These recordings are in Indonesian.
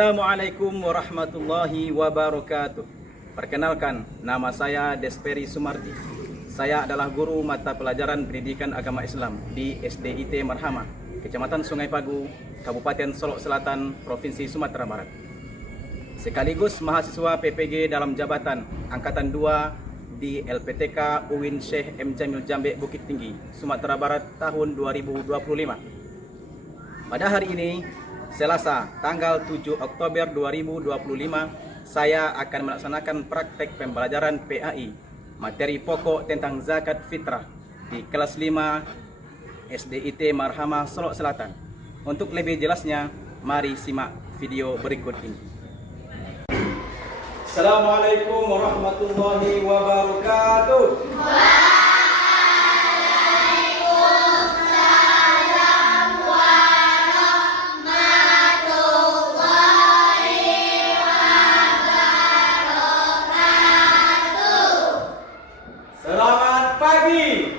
Assalamualaikum warahmatullahi wabarakatuh. Perkenalkan, nama saya Desperi Sumardi. Saya adalah guru mata pelajaran pendidikan agama Islam di SDIT Marhamah, Kecamatan Sungai Pagu, Kabupaten Solok Selatan, Provinsi Sumatera Barat. Sekaligus mahasiswa PPG dalam jabatan Angkatan 2 di LPTK UIN Syekh M. Jamil Jambe Bukit Tinggi, Sumatera Barat tahun 2025. Pada hari ini, Selasa, tanggal 7 Oktober 2025, saya akan melaksanakan praktek pembelajaran PAI, materi pokok tentang zakat fitrah di kelas 5 SDIT Marhamah Solok Selatan. Untuk lebih jelasnya, mari simak video berikut ini. Assalamualaikum warahmatullahi wabarakatuh. Selamat pagi.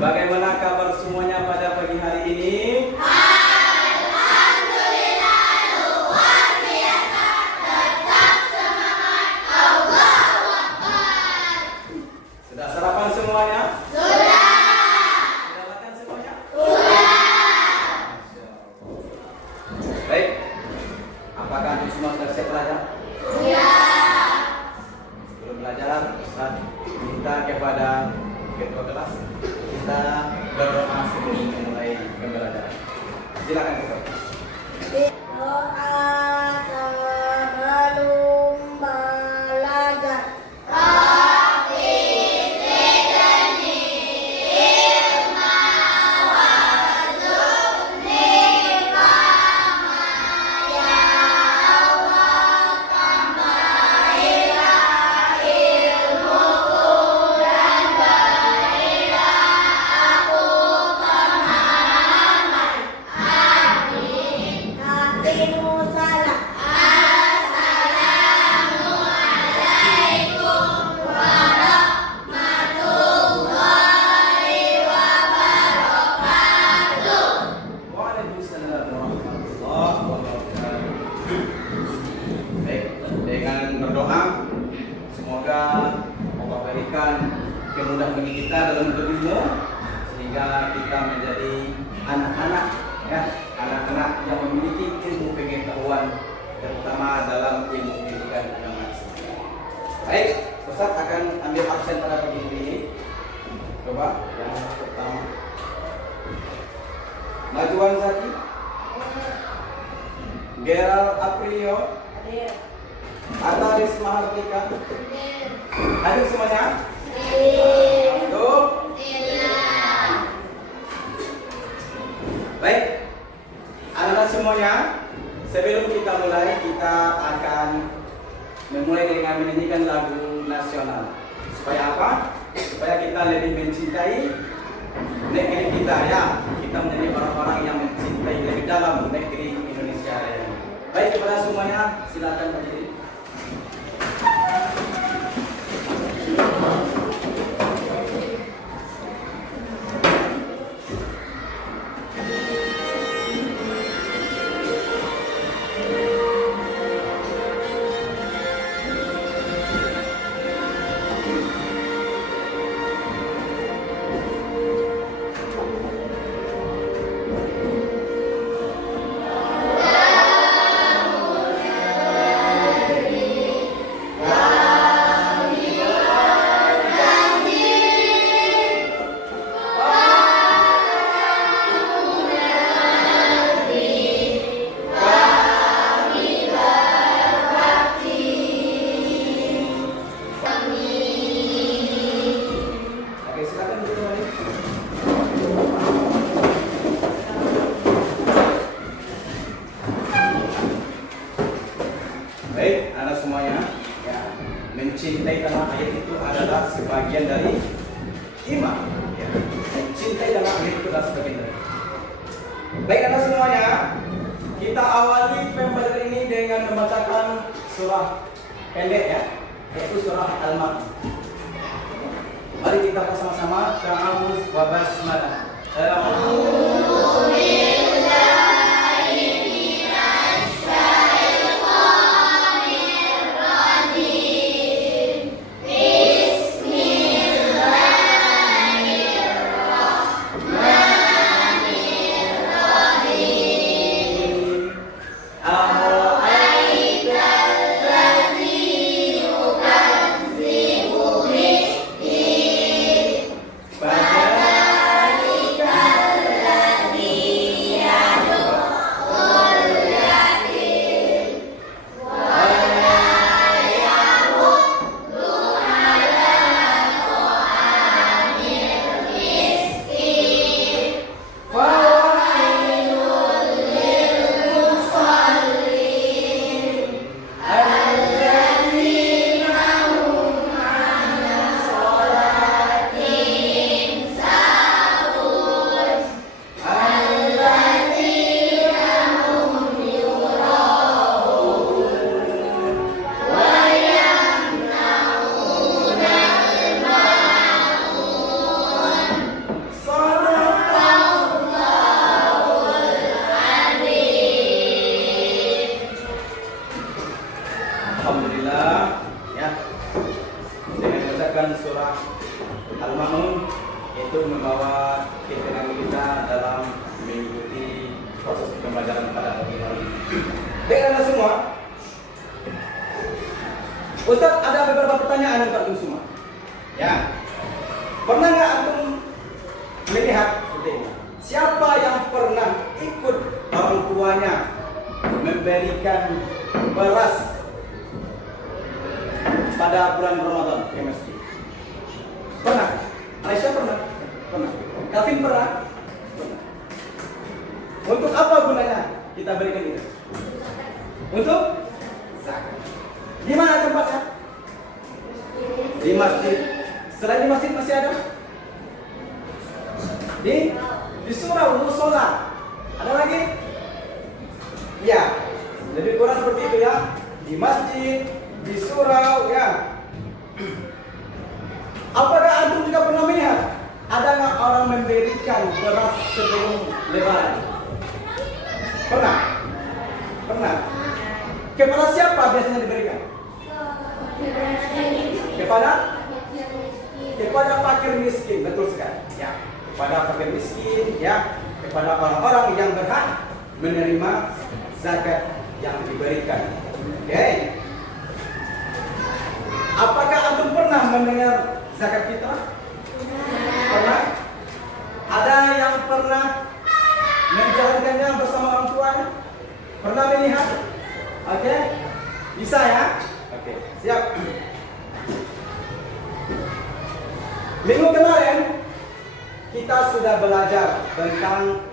Bagaimana kabar semuanya pada pagi hari ini? Alhamdulillah, luar biasa, tetap semangat, Allahu Akbar. Sudah sarapan semuanya? Sudah. Sudah makan semuanya? Sudah. Baik. Apakah antum semua sudah siap belajar? Siap. Sebelum belajar, Ustaz minta kepada ketua kelas kita berdoa sebelum memulai pembelajaran. Silakan ketua. Doa sebelum belajar. Rabbi zidni ilma warzuqni fahma. Ya Allah, tambahilah ilmuku dan berilah aku pemahaman. Amin. Waalaikumsalam. Assalamualaikum warahmatullahi wabarakatuh. Waalaikumsalam warahmatullahi wabarakatuh. Baik, dengan berdoa semoga Allah berikan kemudahan bagi kita dalam berilmu sehingga kita menjadi anak-anak anak-anak yang memiliki ilmu pengetahuan terutama dalam ilmu pendidikan agama Islam. Baik, Ustaz akan ambil absen pada pagi ini. Coba yang pertama. Majuan Zaki, Gerald Aprilio, Ataris Mahardika. Hadir semuanya? Tuh. Baik, anak-anak semuanya, sebelum kita mulai, kita akan memulai dengan menyanyikan lagu nasional. Supaya apa? Supaya kita lebih mencintai negeri kita ya. Kita menjadi orang-orang yang mencintai lebih dalam negeri Indonesia ya. Baik, kepada semuanya, silakan berdiri. Oke, silakan kembali. Baik, anak semuanya, ya, mencintai tanah air itu adalah sebagian dari iman. Ya. Mencintai tanah air itu adalah sebagian dari. Baik, anak semuanya, kita awali pembelajaran ini dengan membacakan surah pendek ya, yaitu surah Al-Ma'idah. Mari kita bersama-sama ta'awuz wa basmalah. Alhamdulillah, ya, dengan membacakan surah Al-Ma'un itu membawa ketenangan kita dalam mengikuti proses pembelajaran pada pagi hari ini. Baik anda semua, Ustaz ada beberapa pertanyaan untuk antum semua. Ya, pernah nggak antum melihat seperti ini? Siapa yang pernah ikut orang tuanya memberikan beras pada bulan Ramadan ke masjid? Pernah? Aisyah pernah? Pernah. Kavin pernah? Pernah. Untuk apa gunanya kita berikan itu? Untuk zakat. Di mana tempatnya? Di masjid. Selain di masjid masih ada? Di surau, musola. Ada lagi? Ya. Lebih kurang seperti itu ya. Di masjid, di surau, ya. Apakah antum juga pernah melihat ada nggak orang memberikan beras sebelum lebaran? Pernah? Pernah. Kepada siapa biasanya diberikan? Kepada fakir miskin, betul sekali. Ya, kepada fakir miskin, ya, kepada orang-orang yang berhak menerima zakat yang diberikan. Oke. Apakah antum pernah mendengar zakat fitrah? Pernah? Ada yang pernah menjalankannya bersama orang tuanya? Pernah melihat? Oke? Bisa ya? Oke, siap. Minggu kemarin kita sudah belajar tentang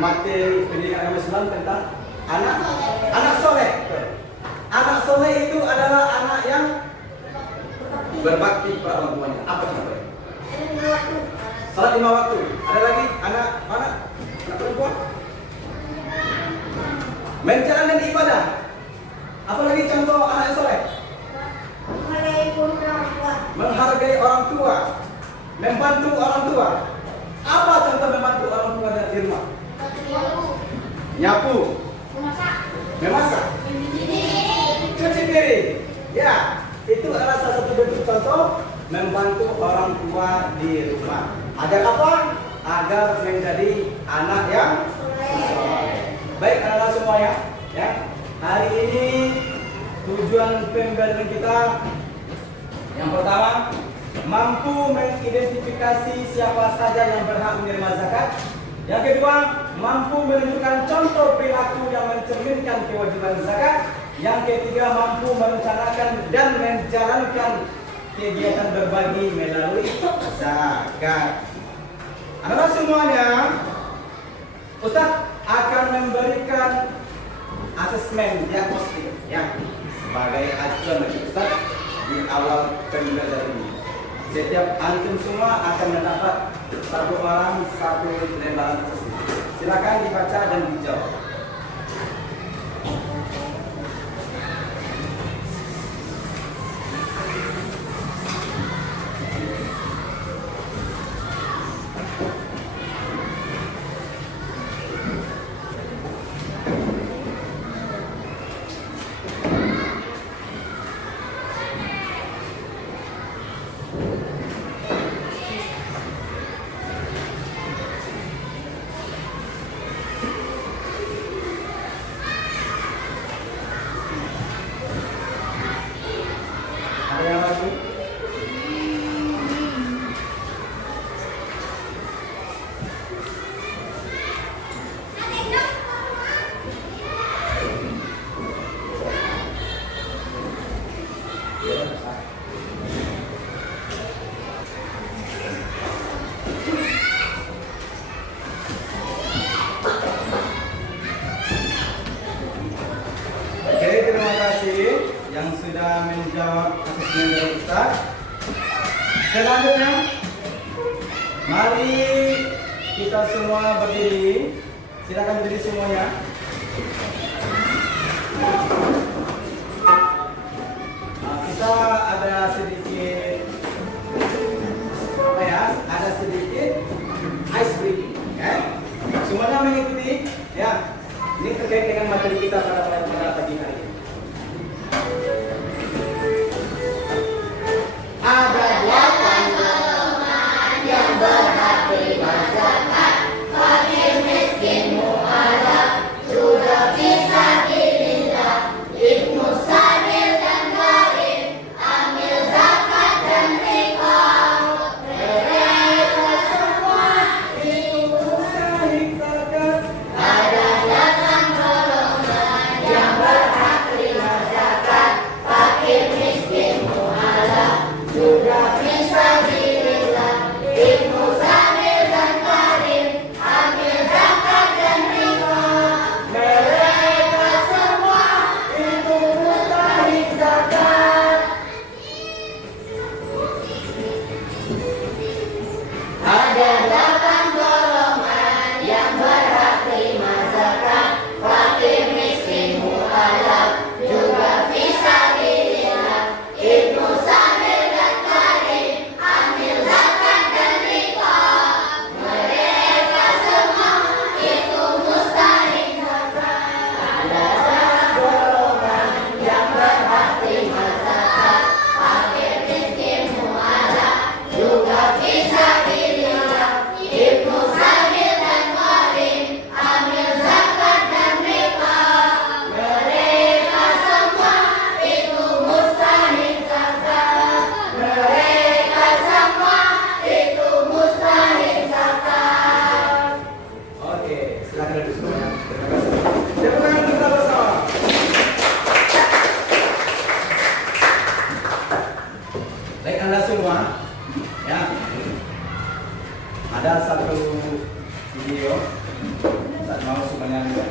materi pendidikan agama Islam tentang anak soleh. Anak soleh itu adalah anak yang berbakti pada orang tuanya. Apa contohnya? Salat 5 waktu. Ada lagi anak mana? Anak perempuan? Menjalankan ibadah. Apa lagi contoh anak yang soleh? Menghargai orang tua. Membantu orang tua. Apa contoh membantu orang tua di rumah? Nyapu. Memasak. Cuci piring. Ya, itu adalah salah satu bentuk contoh membantu orang tua di rumah. Agar apa? Agar menjadi anak yang soleh. Baik anak-anak semua ya. Hari ini tujuan pembelajaran kita yang pertama, mampu mengidentifikasi siapa saja yang berhak menerima zakat. Yang kedua, mampu menunjukkan contoh perilaku yang mencerminkan kewajiban zakat. Yang ketiga, mampu merencanakan dan menjalankan kegiatan berbagi melalui zakat. Anak-anak semuanya, Ustaz akan memberikan asesmen diagnostik ya sebagai acuan bagi Ustaz di awal pembelajaran ini. Setiap antum semua akan mendapat satu orang satu lembaran tersebut. Silakan dibaca dan dijawab. yang sudah menjawab asesmen dari Ustaz. Selanjutnya, mari kita semua berdiri. Silakan berdiri semuanya. Kita ada sedikit apa ya? Ada sedikit ice breaking, ya. Semuanya mengikuti, ya. Ini terkait dengan materi kita pada pagi hari ini. Ada 8 golongan yang berhak terima zakat, fakir miskin mu'alaf, juga bisa dilindah, ibnu sabil dan gharib, amil zakat dan rikab. Mereka semua itu mustahik zakat. Ada 8 golongan yang berhak terima zakat, fakir miskin mu'alaf, juga bisa dilindah, ibnu sabil dan gharib, amil zakat dan rikab. Mereka semua itu mustahik zakat. Ada 8 golongan yang berhak terima zakat, fakir miskin mu'alaf, juga bisa dilindah, ibnu sabil dan gharib, amil zakat dan rikab. Mereka semua itu mustahik zakat. Ada 8 golongan yang berhak terima zakat, fakir miskin mu'alaf, juga bisa dilindah, ibnu sabil dan gharib, amil zakat dan rikab. Mereka semua itu mustahik zakat. Mereka semua itu mustahik zakat. Oke, silakan duduk semuanya. Terima kasih. Tepuk tangan kita bersama. Baik Anda semua, ya. Ada satu video saat mau semuanya lihat.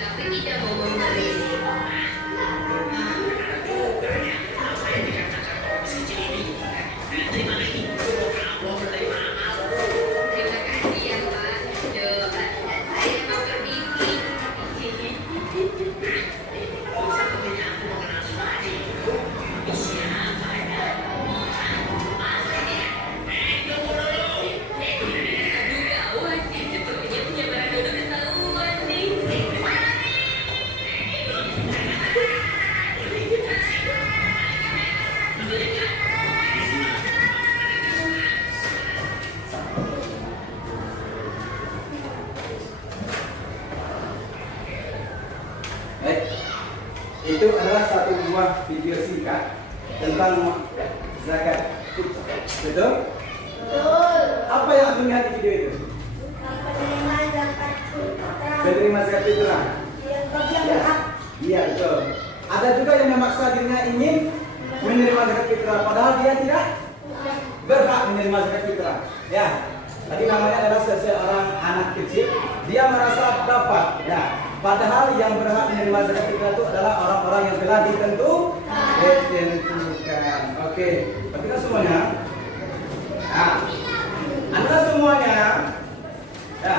Tapi tidak mau memberi. Itu adalah satu buah video singkat tentang zakat fitrah. Betul? Betul. Apa yang Anda lihat di video itu? Penerima zakat fitrah. Penerima zakat fitrah. Yang Ya. berhak. Iya, betul. Ada juga yang memaksa dirinya ingin menerima zakat fitrah padahal dia tidak berhak menerima zakat fitrah. Ya. Tadi namanya adalah seseorang anak kecil, dia merasa dapat, ya. Padahal yang berhak menerima zakat fitrah itu adalah orang-orang yang telah ditentukan. Oke, kita semuanya. Nah, Anda semuanya, ya.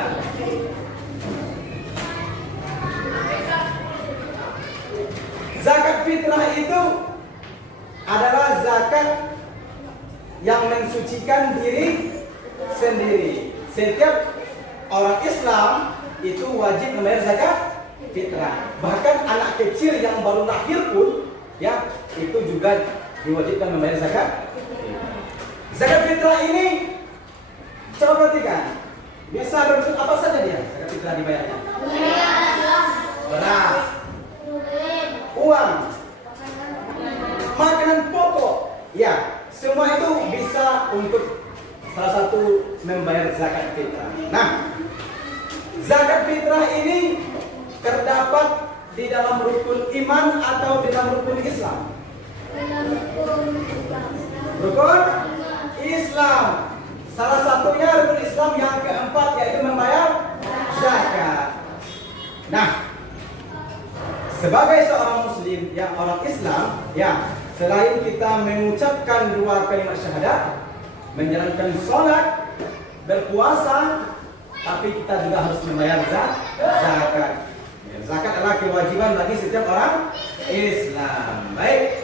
Zakat fitrah itu adalah zakat yang mensucikan diri sendiri. Setiap orang Islam itu wajib membayar zakat fitrah. Bahkan anak kecil yang baru lahir pun, ya, itu juga diwajibkan membayar zakat. Zakat fitrah ini, coba perhatikan, bisa berbentuk apa saja dia zakat fitrah dibayarnya? Beras, uang, makanan pokok, ya, semua itu bisa untuk salah satu membayar zakat fitrah. Nah, zakat fitrah ini terdapat di dalam rukun iman atau di dalam rukun Islam? Rukun Islam. Salah satunya rukun Islam yang keempat yaitu membayar zakat. Nah, sebagai seorang muslim yang orang Islam, ya, selain kita mengucapkan dua kalimat syahadat, menjalankan sholat, berpuasa, tapi kita juga harus membayar zakat. Ya, zakat adalah kewajiban bagi setiap orang Islam. Baik,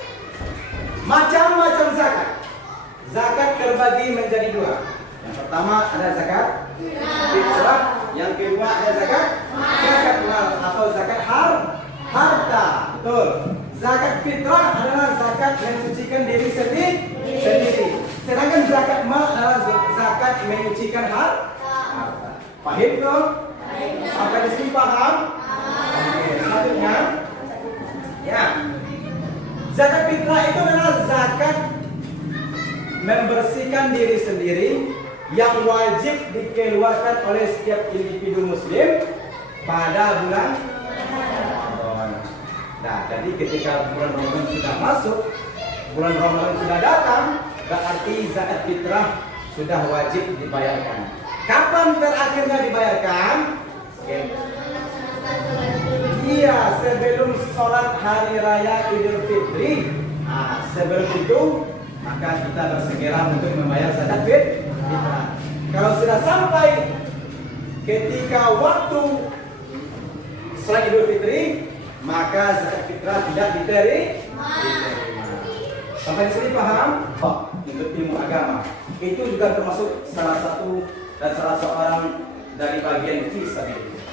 macam-macam zakat. Zakat terbagi menjadi dua. Yang pertama ada zakat fitrah, yang kedua ada zakat mal atau zakat harta. Betul. Zakat fitrah adalah zakat mensucikan diri sendiri. Sedangkan zakat mal adalah zakat menyucikan harta. Paham tuh? Sampai di sini paham? Oke, selanjutnya. Ya. Zakat fitrah itu adalah zakat membersihkan diri sendiri yang wajib dikeluarkan oleh setiap individu muslim pada bulan Ramadan. Nah, jadi ketika bulan Ramadan sudah masuk, bulan Ramadan sudah datang, berarti zakat fitrah sudah wajib dibayarkan. Kapan terakhirnya dibayarkan? Oke. Iya, sebelum sholat hari raya Idul Fitri. Nah, sebelum itu maka kita bersegera untuk membayar zakat fitrah. Kalau sudah sampai ketika waktu sholat Idul Fitri, maka zakat fitrah tidak diterima. Sampai di sini paham? Oh, untuk ilmu agama itu juga termasuk salah satu dan salah seorang dari bagian fisabilillah.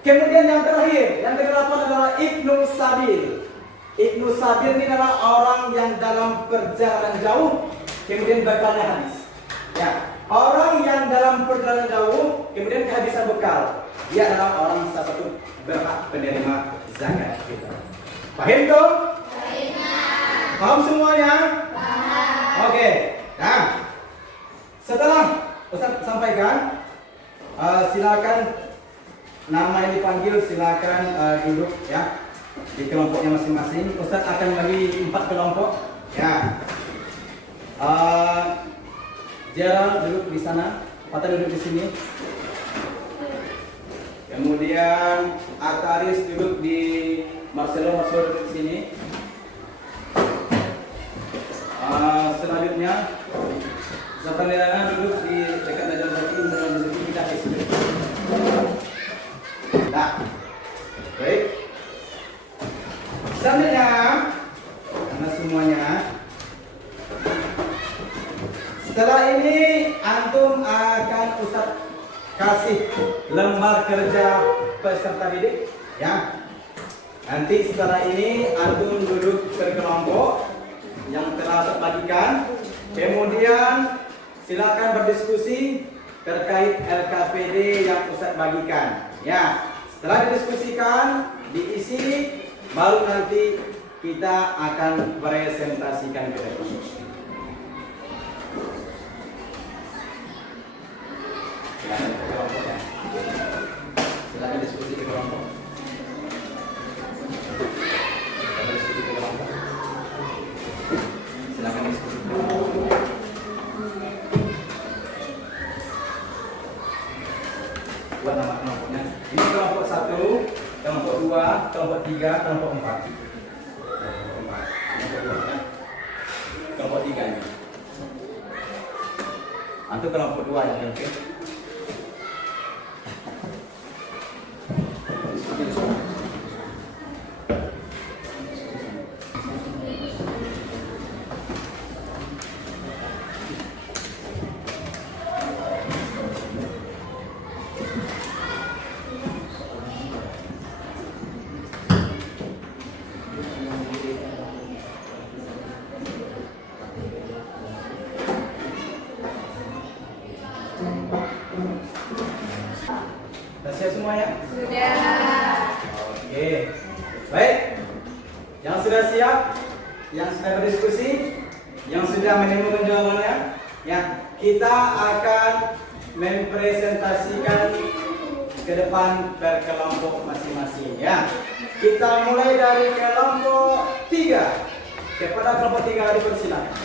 Kemudian yang terakhir, yang ke-8 adalah Ibnu Sabil. Ibnu Sabil ini adalah orang yang dalam perjalanan jauh kemudian bertanya hadis. Ya, orang yang dalam perjalanan jauh kemudian kehabisan bekal, dia adalah orang salah satu berhak penerima zakat fitrah. Paham tuh? Paham semuanya? Paham. Oke. Nah, setelah Ustaz sampaikan, silakan nama yang dipanggil silakan duduk ya di kelompoknya masing-masing. Ustaz akan bagi 4 kelompok ya. Gerald duduk di sana, Fata duduk di sini. Kemudian Ataris duduk di Marcelo duduk di sini. Selanjutnya Zafanirana duduk di dekat Najam Zaki dan duduk di kita di sini. Nah, baik. Selanjutnya, karena semuanya, setelah ini antum akan Ustaz kasih lembar kerja peserta didik, ya. Nanti setelah ini antum duduk berkelompok yang telah Ustaz bagikan. Kemudian silakan berdiskusi terkait LKPD yang Ustaz bagikan, ya. Setelah didiskusikan, diisi, baru nanti kita akan presentasikan ke depan. Silakan ke kelompok ya. Silakan diskusi ke kelompok. Silakan diskusi ke kelompok. Silakan diskusi ke kelompok. Buat nama kelompoknya. Ini kelompok 1, kelompok 2, kelompok 3, kelompok 4. Kelompok 3 ini. Antum kelompok 2 yang oke. Siap semua ya? Sudah. Oke. Baik. Yang sudah siap, yang sudah berdiskusi, Yang sudah menemukan jawabannya, ya, kita akan mempresentasikan ke depan berkelompok masing-masing, ya. Kita mulai dari kelompok 3. Kepada kelompok 3 dipersilakan.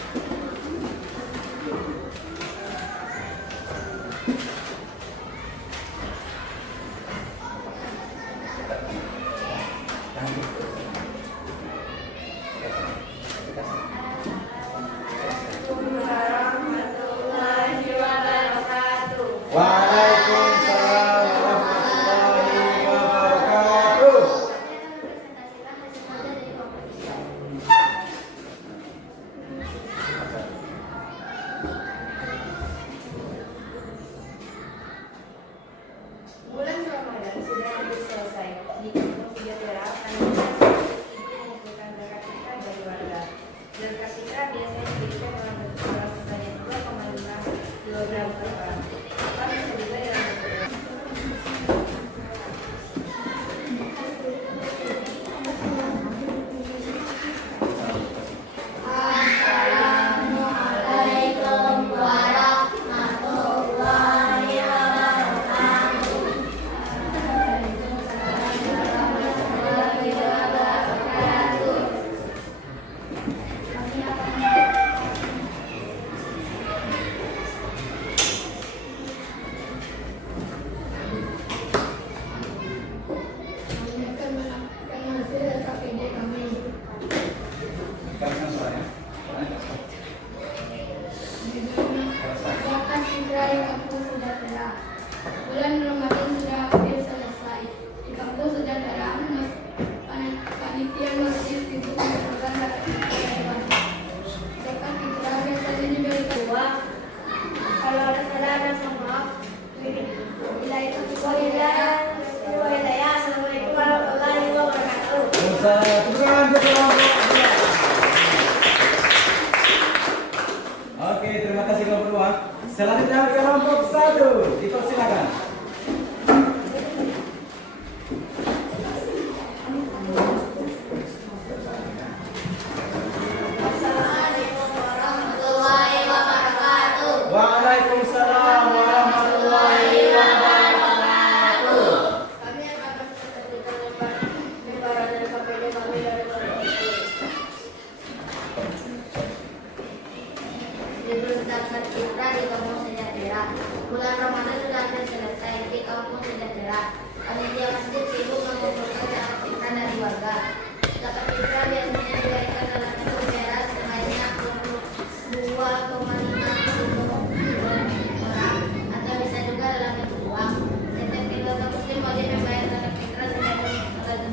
Warahmatullahi wabarakatuh. Waalaikumsalam warahmatullahi wabarakatuh. Presentasikan hasil kerja dari kelompok 3. Bulan Ramadan sudah hampir selesai. Di kampung Sejahtera, panitia itu mengumpulkan zakat fitrah dari warga. Zakat fitrah biasanya diberikan dalam bentuk beras sebanyak 2,5 kilogram per orang. Atau bisa juga dalam bentuk beras. Assalamualaikum warahmatullahi wabarakatuh. Kami akan melakukan hasil KPD kami. Zakat fitrah di kampung Sejahtera. Bulan Ramadan sudah hampir selesai. Di kampung Sejahtera, panitia masjid itu mengumpulkan zakat fitrah dari warga. Zakat fitrah biasanya diberikan dua. Kalau ada salah dan maaf. Bila itu Assalamualaikum warahmatullahi wabarakatuh. Oke, terima kasih kelompok 2. Selanjutnya kelompok 1, dipersilakan. Assalamualaikum warahmatullahi wabarakatuh. Waalaikumsalam warahmatullahi wabarakatuh. Kami akan mempresentasikan lembaran dari KPD kami dari kelompok 1. Libur zakat fitrah di kampung Sejahtera. Bulan Ramadan sudah hampir selesai. Di kampung Sejahtera, panitia masjid sibuk mengumpulkan zakat fitrah dari warga. Zakat fitrah biasanya diberikan dalam bentuk beras sebanyak 2,5 kilogram orang, atau bisa juga dalam bentuk uang. Setiap keluarga muslim wajib membayar zakat fitrah sebanyak 1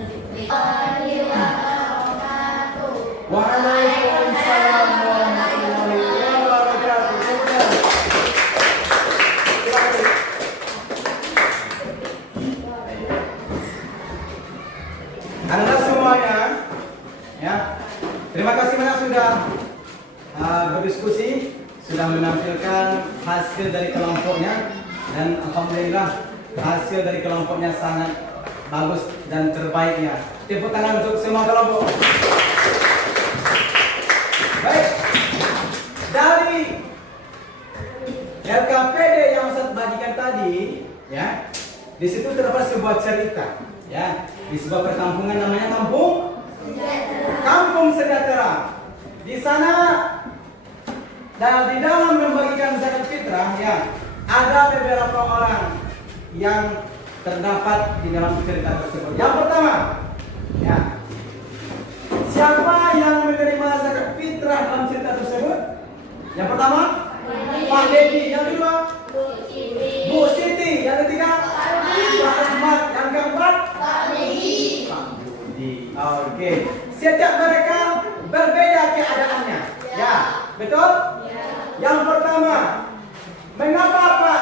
Waalaikumsalam warahmatullahi wabarakatuh. Anda semuanya, ya, terima kasih banyak sudah berdiskusi, sudah menampilkan hasil dari kelompoknya, dan alhamdulillah hasil dari kelompoknya sangat bagus dan terbaiknya. Tepuk tangan untuk semua kelompok. Baik, dari LKPD yang saya bagikan tadi, ya, di situ terdapat sebuah cerita, ya, di sebuah perkampungan namanya Kampung Sejahtera. Di sana dan di dalam membagikan zakat fitrah, ya, ada beberapa orang yang terdapat di dalam cerita tersebut. Yang pertama, ya, siapa yang menerima zakat fitrah dalam cerita tersebut? Yang pertama, Pak Dedi. Yang kedua, Bu Siti. Yang ketiga, Pak Ahmad. Yang keempat, Pak Budi. Oke. Setiap mereka berbeda keadaannya. Ya, betul? Yang pertama, mengapa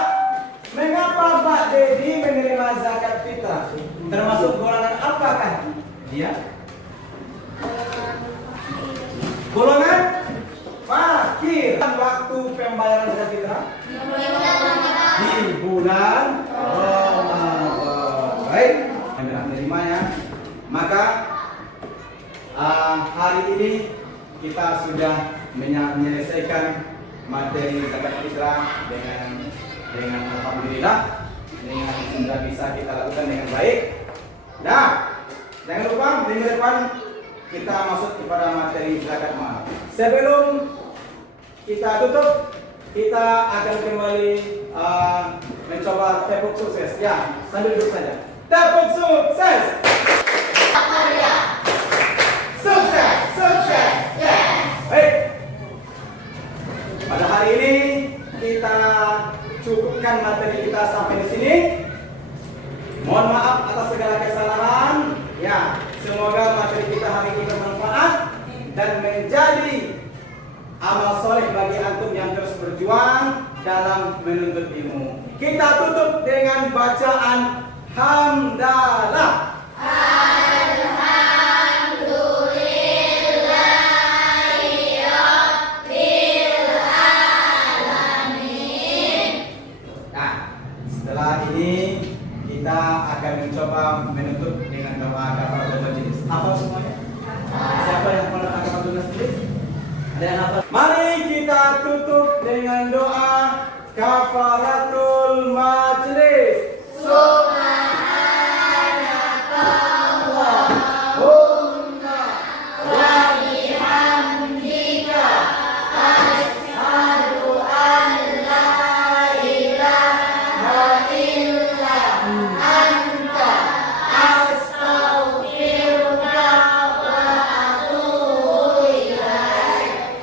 Pak Dedi menerima zakat fitrah? Termasuk golongan apakah dia? Golongan fakir. Waktu pembayaran zakat fitrah di bulan Ramadan. Baik, Anda terima ya. Maka hari ini kita sudah menyelesaikan materi zakat fitrah dengan alhamdulillah, dengan sudah bisa kita lakukan dengan baik. Nah, jangan lupa minggu depan kita masuk kepada materi zakat mal. Sebelum kita tutup, kita akan kembali mencoba tepuk sukses. Ya, sambil duduk saja. Tepuk sukses. Sukses, sukses. Baik. Pada hari ini kita cukupkan materi kita sampai di sini. Mohon maaf atas segala kesalahan. Ya, semoga materi kita hari ini bermanfaat dan menjadi amal soleh bagi antum yang terus berjuang dalam menuntut ilmu. Kita tutup dengan bacaan hamdalah. Setelah ini kita akan mencoba menutup dengan doa kafaratul majlis. Hafal semuanya? Siapa yang hafal kafaratul majlis? Ada yang hafal? Mari kita tutup dengan doa kafaratul majlis. Subhanakallahumma wa bihamdika asyhadu an la ilaha illa anta astaghfiruka wa atubu ilaik.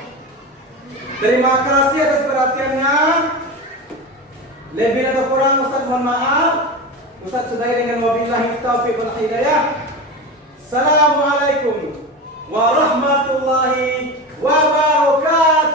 Terima kasih atas perhatiannya. Lebih atau kurang Ustaz mohon maaf. Ustaz sudahi dengan wabillahi taufiq wal hidayah. Assalamualaikum warahmatullahi wabarakatuh.